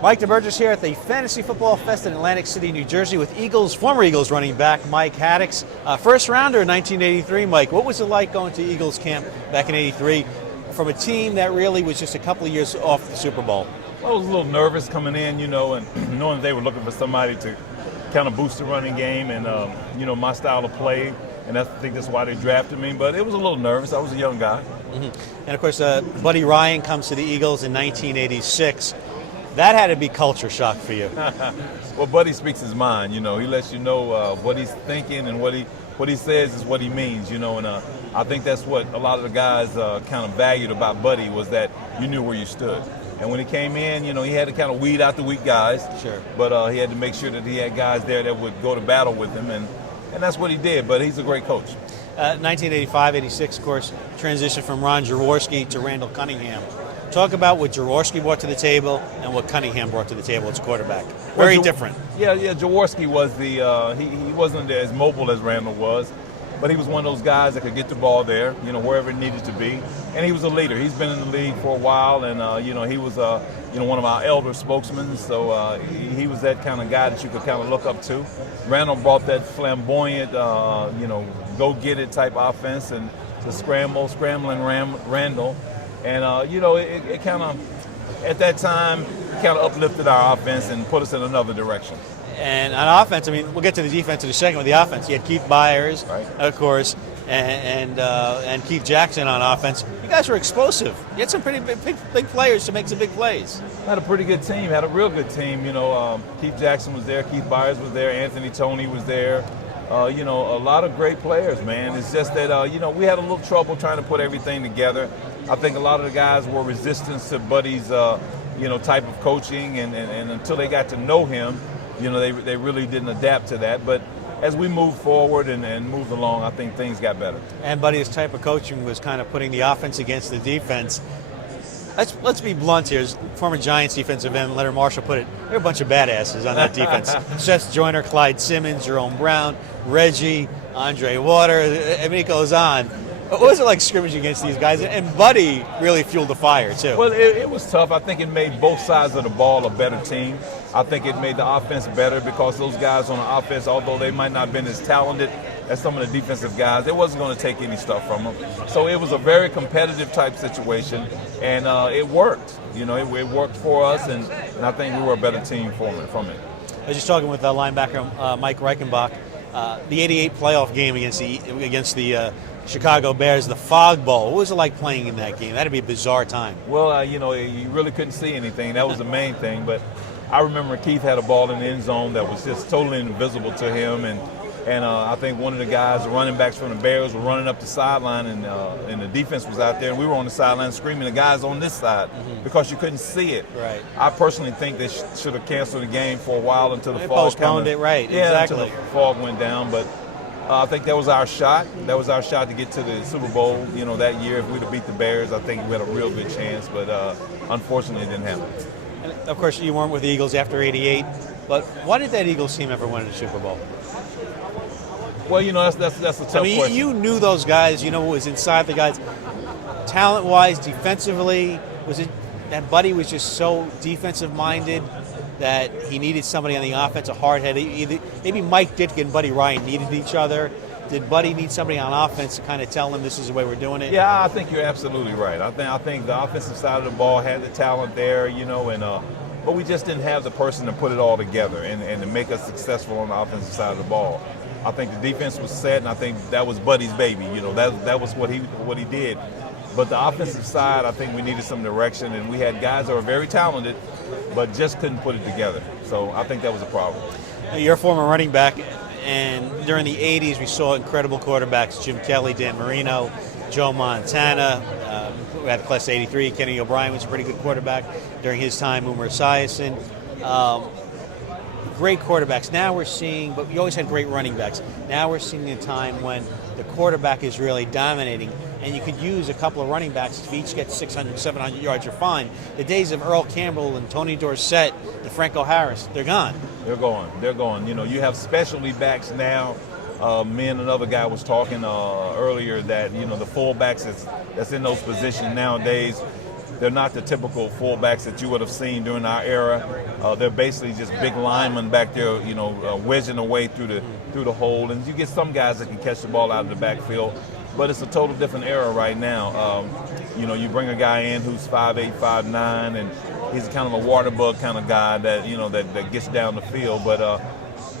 Mike Damergis here at the Fantasy Football Fest in Atlantic City, New Jersey with former Eagles running back Mike Haddix. First rounder in 1983, Mike. What was it like going to Eagles camp back in '83 from a team that really was just a couple of years off the Super Bowl? I was a little nervous coming in, and knowing they were looking for somebody to kind of boost the running game and, my style of play. And I think that's why they drafted me. But it was a little nervous. I was a young guy. Mm-hmm. And, of course, Buddy Ryan comes to the Eagles in 1986. That had to be culture shock for you. Well, Buddy speaks his mind. He lets you know what he's thinking, and what he says is what he means. And I think that's what a lot of the guys kind of valued about Buddy, was that you knew where you stood. And when he came in, he had to kind of weed out the weak guys. Sure. But he had to make sure that he had guys there that would go to battle with him, and that's what he did. But he's a great coach. 1985-86, of course, transition from Ron Jaworski to Randall Cunningham. Talk about what Jaworski brought to the table and what Cunningham brought to the table as quarterback. Very different. Yeah. Jaworski was he wasn't as mobile as Randall was, but he was one of those guys that could get the ball there, wherever it needed to be. And he was a leader. He's been in the league for a while, and he was one of our elder spokesmen. So he was that kind of guy that you could kind of look up to. Randall brought that flamboyant, go-get-it type offense, and the scrambling Randall. And, it kind of, at that time, kind of uplifted our offense and put us in another direction. And on offense, we'll get to the defense in a second with the offense. You had Keith Byers, right, of course, and Keith Jackson on offense. You guys were explosive. You had some pretty big players to make some big plays. Had a pretty good team, had a real good team. Keith Jackson was there, Keith Byers was there, Anthony Toney was there. A lot of great players, man. It's just that, we had a little trouble trying to put everything together. I think a lot of the guys were resistant to Buddy's, type of coaching, and until they got to know him, they really didn't adapt to that. But as we moved forward and moved along, I think things got better. And Buddy's type of coaching was kind of putting the offense against the defense. Let's be blunt here. As former Giants defensive end Leonard Marshall put it, there are a bunch of badasses on that defense. Seth Joyner, Clyde Simmons, Jerome Brown, Reggie, Andre Water. It goes on. What was it like scrimmaging against these guys? And Buddy really fueled the fire, too. Well, it was tough. I think it made both sides of the ball a better team. I think it made the offense better because those guys on the offense, although they might not have been as talented as some of the defensive guys, it wasn't going to take any stuff from them. So it was a very competitive type situation, and it worked. It worked for us, and I think we were a better team from it. I was just talking with linebacker Mike Reichenbach. The '88 playoff game against the Chicago Bears, the Fog Bowl. What was it like playing in that game? That'd be a bizarre time. Well, you really couldn't see anything. That was the main thing. But I remember Keith had a ball in the end zone that was just totally invisible to him, and I think one of the guys, the running backs from the Bears, were running up the sideline, and the defense was out there, and we were on the sideline screaming, the guys on this side, because you couldn't see it. Right. I personally think they should have canceled the game for a while until the fog postponed it, right? Yeah, exactly. Until the fog went down, but. I think that was our shot. That was our shot to get to the Super Bowl, that year. If we'd have beat the Bears, I think we had a real good chance, but unfortunately it didn't happen. And of course, you weren't with the Eagles after '88, but why did that Eagles team ever win a Super Bowl? Well, that's a tough question. You knew those guys. You know what was inside the guys. Talent-wise, defensively, was it that Buddy was just so defensive-minded that he needed somebody on the offense, a hard head? Maybe Mike Ditka and Buddy Ryan needed each other. Did Buddy need somebody on offense to kind of tell him this is the way we're doing it? Yeah, I think you're absolutely right. I think the offensive side of the ball had the talent there, but we just didn't have the person to put it all together and to make us successful on the offensive side of the ball. I think the defense was set, and I think that was Buddy's baby. That was what he did. But the offensive side, I think we needed some direction, and we had guys that were very talented, but just couldn't put it together. So I think that was a problem. You're a former running back, and during the 80s we saw incredible quarterbacks, Jim Kelly, Dan Marino, Joe Montana. We had the class of '83, Kenny O'Brien was a pretty good quarterback during his time, Umar Esiason. Great quarterbacks. Now we're seeing, but we always had great running backs. Now we're seeing a time when the quarterback is really dominating, and you could use a couple of running backs. If each gets 600, 700 yards, you're fine. The days of Earl Campbell and Tony Dorsett and Franco Harris, they're gone. They're gone. You have specialty backs now. Me and another guy was talking earlier that, the fullbacks that's in those positions nowadays, They're not the typical fullbacks that you would have seen during our era. They're basically just big linemen back there, wedging away through the hole. And you get some guys that can catch the ball out of the backfield, but it's a total different era right now. You bring a guy in who's 5'8", 5'9", and he's kind of a water bug kind of guy that that gets down the field. But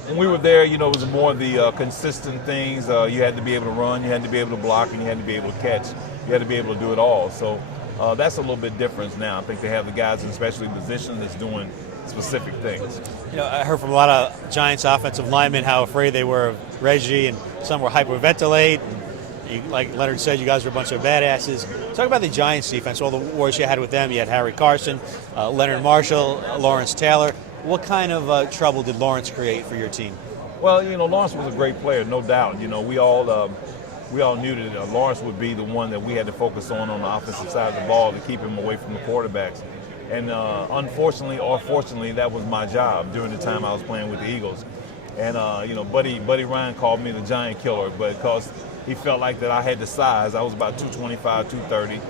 when we were there, it was more of the consistent things. You had to be able to run, you had to be able to block, and you had to be able to catch. You had to be able to do it all. So that's a little bit different now. I think they have the guys in specialty position that's doing specific things. I heard from a lot of Giants offensive linemen how afraid they were of Reggie, and some were hyperventilate. And like Leonard said, you guys were a bunch of badasses. Talk about the Giants defense, all the wars you had with them. You had Harry Carson, Leonard Marshall, Lawrence Taylor. What kind of trouble did Lawrence create for your team? Well, Lawrence was a great player, no doubt. We all knew that Lawrence would be the one that we had to focus on the offensive side of the ball to keep him away from the quarterbacks. And unfortunately or fortunately, that was my job during the time I was playing with the Eagles. And Buddy Ryan called me the Giant Killer, but because he felt like that I had the size. I was about 225, 230,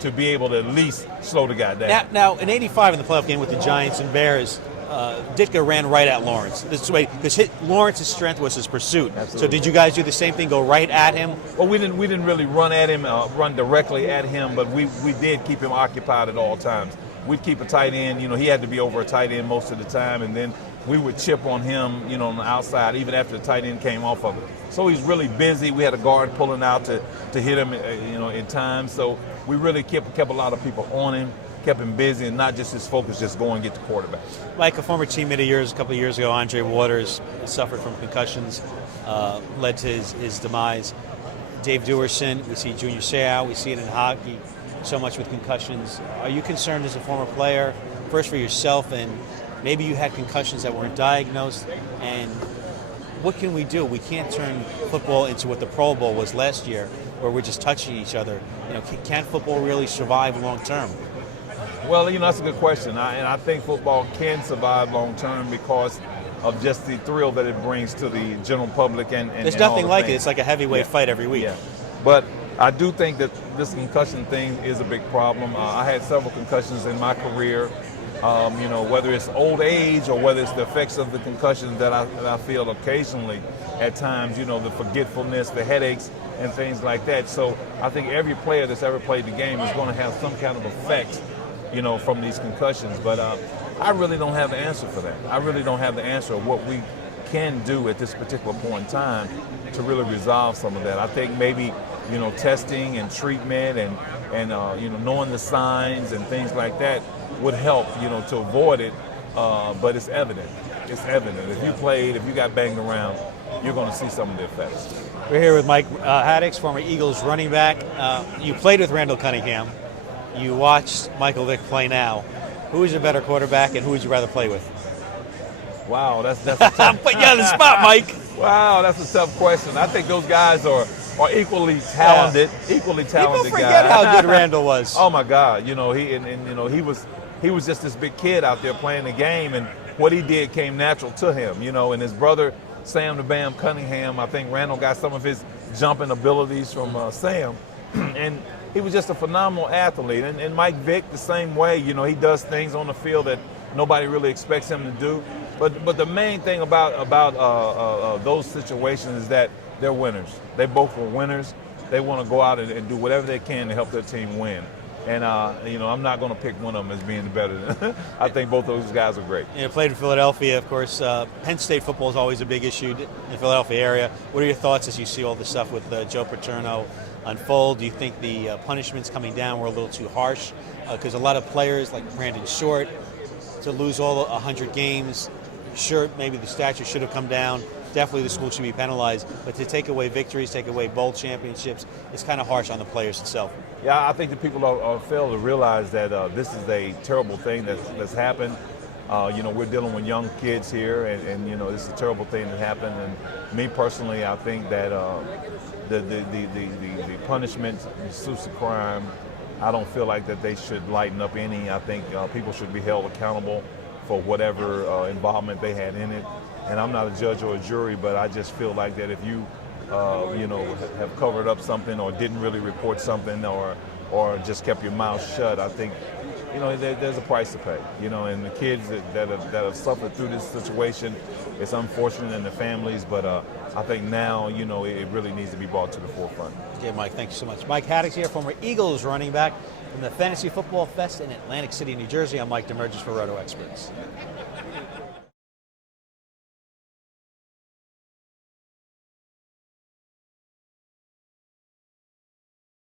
to be able to at least slow the guy down. Now in '85 in the playoff game with the Giants and Bears, Ditka ran right at Lawrence this way because Lawrence's strength was his pursuit. Absolutely. So did you guys do the same thing, go right at him? Well, we didn't really run at him, run directly at him, but we did keep him occupied at all times. We'd keep a tight end. He had to be over a tight end most of the time, and then we would chip on him, on the outside, even after the tight end came off of it. So he's really busy. We had a guard pulling out to hit him, in time. So we really kept a lot of people on him, kept him busy, and not just his focus, just go and get the quarterback. Like a former teammate of yours a couple of years ago, Andre Waters, suffered from concussions, led to his demise. Dave Duerson, we see Junior Seau, we see it in hockey, so much with concussions. Are you concerned as a former player, first for yourself, and maybe you had concussions that weren't diagnosed, and what can we do? We can't turn football into what the Pro Bowl was last year, where we're just touching each other. Can football really survive long term? Well, that's a good question, and I think football can survive long term because of just the thrill that it brings to the general public. And there's nothing like it. It's like a heavyweight fight every week. Yeah. But I do think that this concussion thing is a big problem. I had several concussions in my career. Whether it's old age or whether it's the effects of the concussions that I feel occasionally at times, the forgetfulness, the headaches, and things like that. So I think every player that's ever played the game is going to have some kind of effect, from these concussions. But I really don't have the answer for that. I really don't have the answer of what we can do at this particular point in time to really resolve some of that. I think maybe, testing and treatment and knowing the signs and things like that would help, to avoid it, but it's evident. It's evident. If you got banged around, you're going to see some of the effects. We're here with Mike Haddix, former Eagles running back. You played with Randall Cunningham. You watched Michael Vick play now. Who is your better quarterback, and who would you rather play with? Wow, that's a tough. Put you on the spot, Mike. Wow, that's a tough question. I think those guys are equally talented, People guys. forget how good Randall was. Oh my God, he was just this big kid out there playing the game, and what he did came natural to him, and his brother Sam the Bam Cunningham, I think Randall got some of his jumping abilities from Sam, and he was just a phenomenal athlete. And Mike Vick the same way, he does things on the field that nobody really expects him to do. But the main thing about those situations is that they're winners. They both were winners. They want to go out and do whatever they can to help their team win. And, I'm not going to pick one of them as being the better. I think both those guys are great. Played in Philadelphia, of course. Penn State football is always a big issue in the Philadelphia area. What are your thoughts as you see all this stuff with Joe Paterno unfold? Do you think the punishments coming down were a little too harsh? Because a lot of players like Brandon Short, to lose all 100 games, sure, maybe the statute should have come down. Definitely the school should be penalized. But to take away victories, take away bowl championships, it's kind of harsh on the players itself. Yeah, I think the people are fail to realize that this is a terrible thing that's happened. We're dealing with young kids here, and this is a terrible thing that happened. And me personally, I think that the punishment suits the crime. I don't feel like that they should lighten up any. I think people should be held accountable for whatever involvement they had in it. And I'm not a judge or a jury, but I just feel like that if you, have covered up something or didn't really report something or just kept your mouth shut, I think there's a price to pay. And the kids that have suffered through this situation, it's unfortunate in the families, but I think now, it really needs to be brought to the forefront. Okay, Mike, thank you so much. Mike Haddix here, former Eagles running back from the Fantasy Football Fest in Atlantic City, New Jersey. I'm Mike Damergis for RotoExperts.